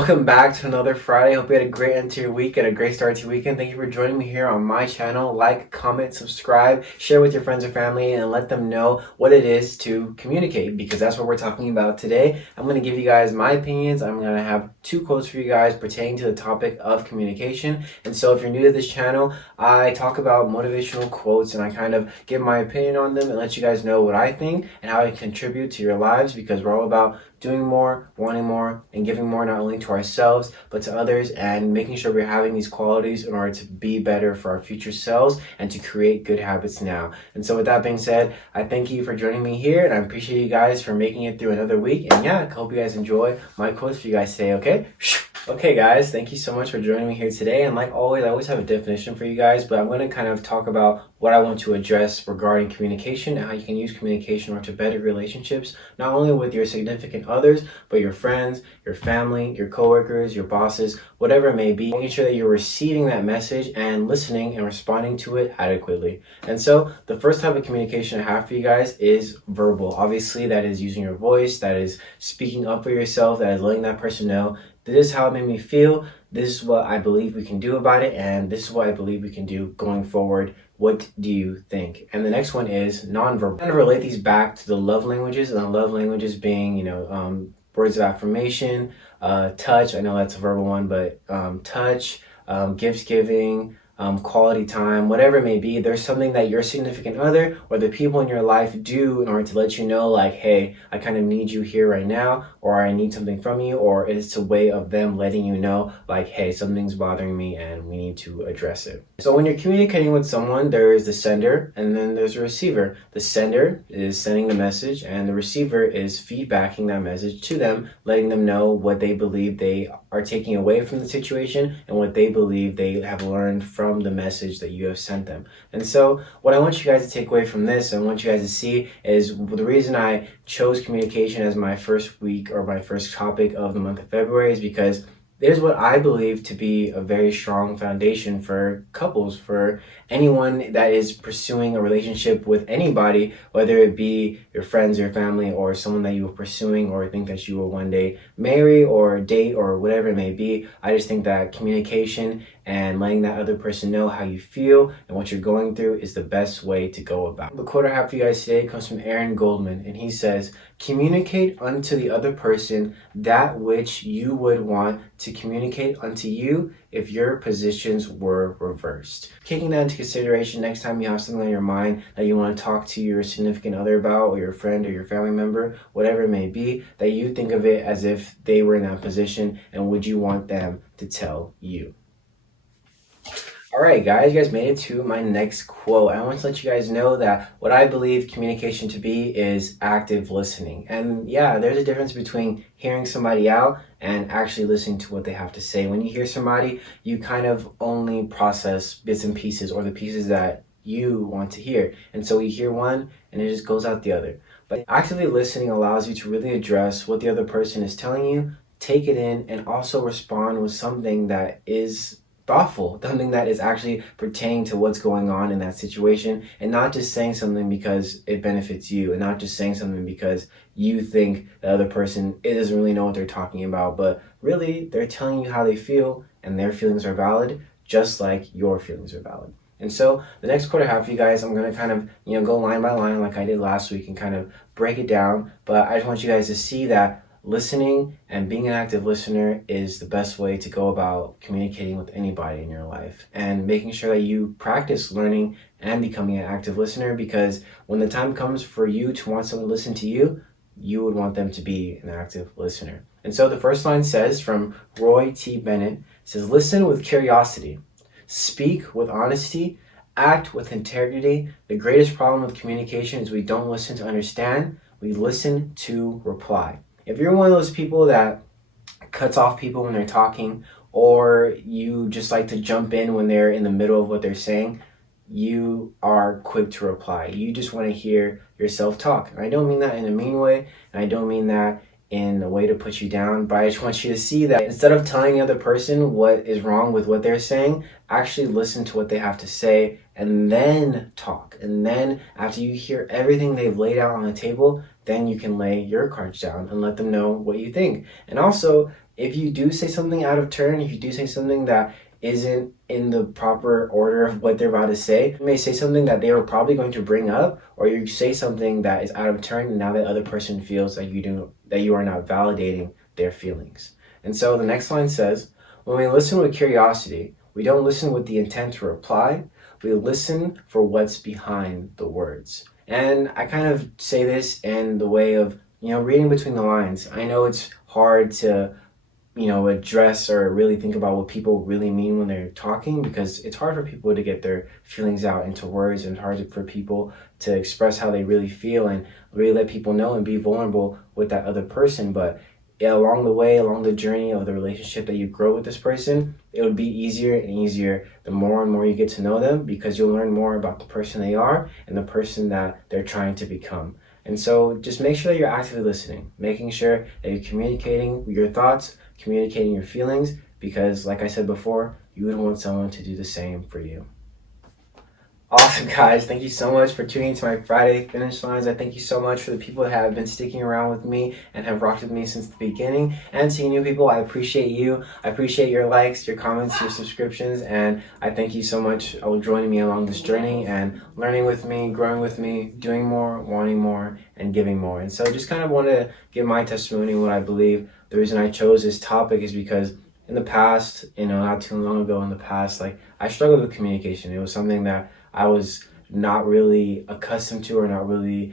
Welcome back to another Friday. Hope you had a great end to your week and a great start to your weekend. Thank you for joining me here on my channel. Like, comment, subscribe, share with your friends or family, and let them know what it is to communicate, because that's what we're talking about today. I'm going to give you guys my opinions. I'm going to have 2 quotes for you guys pertaining to the topic of communication. And so if you're new to this channel, I talk about motivational quotes and I kind of give my opinion on them and let you guys know what I think and how it can contribute to your lives, because we're all about doing more, wanting more, and giving more, not only to ourselves but to others, and making sure we're having these qualities in order to be better for our future selves and to create good habits now. And so with that being said, I thank you for joining me here, and I appreciate you guys for making it through another week. And yeah, I hope you guys enjoy my quotes for you guys today, okay? Okay guys, thank you so much for joining me here today. And like always, I always have a definition for you guys, but I'm going to kind of talk about what I want to address regarding communication and how you can use communication in order to better relationships, not only with your significant others, but your friends, your family, your coworkers, your bosses, whatever it may be, making sure that you're receiving that message and listening and responding to it adequately. And so the first type of communication I have for you guys is verbal. Obviously, that is using your voice, that is speaking up for yourself, that is letting that person know, this is how it made me feel, this is what I believe we can do about it, and this is what I believe we can do going forward. What do you think? And the next one is nonverbal. I'm going to relate these back to the love languages, and the love languages being, words of affirmation, touch, I know that's a verbal one, but touch, gift giving, quality time, whatever it may be. There's something that your significant other or the people in your life do in order to let you know, like, hey, I kind of need you here right now, or I need something from you, or it's a way of them letting you know, like, hey, something's bothering me and we need to address it. So when you're communicating with someone, there is the sender and then there's a receiver. The sender is sending the message and the receiver is feedbacking that message to them, letting them know what they believe they are taking away from the situation and what they believe they have learned from the message that you have sent them. And so what I want you guys to take away from this, and I want you guys to see, is the reason I chose communication as my first week or my first topic of the month of February is because it is what I believe to be a very strong foundation for couples, for anyone that is pursuing a relationship with anybody, whether it be your friends, your family, or someone that you are pursuing or think that you will one day marry or date or whatever it may be. I just think that communication and letting that other person know how you feel and what you're going through is the best way to go about it. The quote I have for you guys today comes from Aaron Goldman, and he says, "Communicate unto the other person that which you would want to communicate unto you if your positions were reversed." Taking that into consideration, next time you have something on your mind that you want to talk to your significant other about, or your friend or your family member, whatever it may be, that you think of it as if they were in that position, and would you want them to tell you? Alright guys, you guys made it to my next quote. I want to let you guys know that what I believe communication to be is active listening. And yeah, there's a difference between hearing somebody out and actually listening to what they have to say. When you hear somebody, you kind of only process bits and pieces, or the pieces that you want to hear. And so you hear one and it just goes out the other. But actively listening allows you to really address what the other person is telling you, take it in, and also respond with something that is thoughtful, something that is actually pertaining to what's going on in that situation, and not just saying something because it benefits you, and not just saying something because you think the other person, it doesn't really know what they're talking about, but really they're telling you how they feel, and their feelings are valid just like your feelings are valid. And so the next quote I have for you guys, I'm going to kind of go line by line like I did last week and kind of break it down, but I just want you guys to see that listening and being an active listener is the best way to go about communicating with anybody in your life, and making sure that you practice learning and becoming an active listener, because when the time comes for you to want someone to listen to you, you would want them to be an active listener. And so the first line says, from Roy T. Bennett, says, "Listen with curiosity, speak with honesty, act with integrity. The greatest problem with communication is we don't listen to understand, we listen to reply." If you're one of those people that cuts off people when they're talking, or you just like to jump in when they're in the middle of what they're saying, you are quick to reply. You just want to hear yourself talk. And I don't mean that in a mean way, and I don't mean that in a way to put you down, but I just want you to see that instead of telling the other person what is wrong with what they're saying, actually listen to what they have to say and then talk. And then after you hear everything they've laid out on the table, then you can lay your cards down and let them know what you think. And also, if you do say something out of turn, if you do say something that isn't in the proper order of what they're about to say, you may say something that they were probably going to bring up, or you say something that is out of turn, and now the other person feels that you are not validating their feelings. And so the next line says, when we listen with curiosity, we don't listen with the intent to reply, we listen for what's behind the words. And I kind of say this in the way of, reading between the lines. I know it's hard to address or really think about what people really mean when they're talking, because it's hard for people to get their feelings out into words, and hard for people to express how they really feel and really let people know and be vulnerable with that other person. But along the way, along the journey of the relationship that you grow with this person, it would be easier and easier the more and more you get to know them, because you'll learn more about the person they are and the person that they're trying to become. And so just make sure that you're actively listening, making sure that you're communicating your thoughts, communicating your feelings, because like I said before, you would want someone to do the same for you. Awesome, guys. Thank you so much for tuning into my Friday Finish Lines. I thank you so much for the people that have been sticking around with me and have rocked with me since the beginning. And to new people, I appreciate you. I appreciate your likes, your comments, your subscriptions, and I thank you so much for joining me along this journey and learning with me, growing with me, doing more, wanting more, and giving more. And so just kind of want to give my testimony, what I believe. The reason I chose this topic is because in the past, not too long ago in the past, I struggled with communication. It was something that I was not really accustomed to, or not really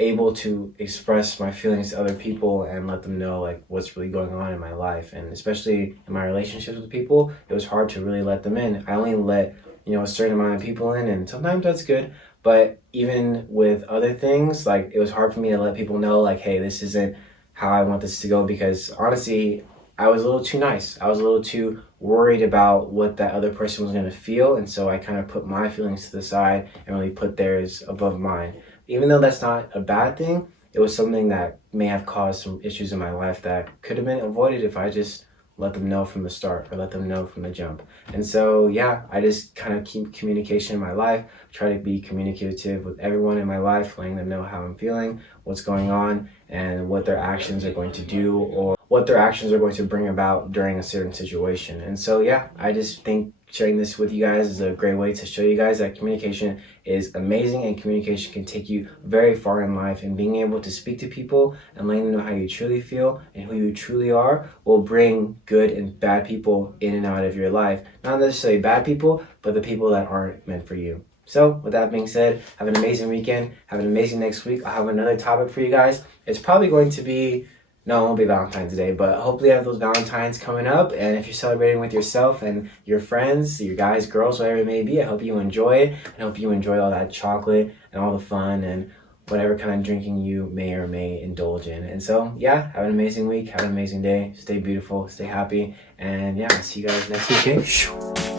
able to express my feelings to other people and let them know what's really going on in my life. And especially in my relationships with people, it was hard to really let them in. I only let a certain amount of people in, and sometimes that's good. But even with other things, it was hard for me to let people know, hey, this isn't how I want this to go, because honestly, I was a little too nice. I was a little too worried about what that other person was going to feel, and so I kind of put my feelings to the side and really put theirs above mine. Even though that's not a bad thing, it was something that may have caused some issues in my life that could have been avoided if I just let them know from the start, or let them know from the jump. And so, yeah, I just kind of keep communication in my life, try to be communicative with everyone in my life, letting them know how I'm feeling, what's going on, and what their actions are going to do, or what their actions are going to bring about during a certain situation. And so, yeah, I just think sharing this with you guys is a great way to show you guys that communication is amazing, and communication can take you very far in life. And being able to speak to people and letting them know how you truly feel and who you truly are will bring good and bad people in and out of your life. Not necessarily bad people, but the people that aren't meant for you. So with that being said, have an amazing weekend. Have an amazing next week. I'll have another topic for you guys. It's probably going to be, no, it won't be Valentine's Day, but hopefully you have those Valentines coming up. And if you're celebrating with yourself and your friends, your guys, girls, whatever it may be, I hope you enjoy it. And I hope you enjoy all that chocolate and all the fun and whatever kind of drinking you may or may indulge in. And so, yeah, have an amazing week. Have an amazing day. Stay beautiful. Stay happy. And yeah, I'll see you guys next week. Okay?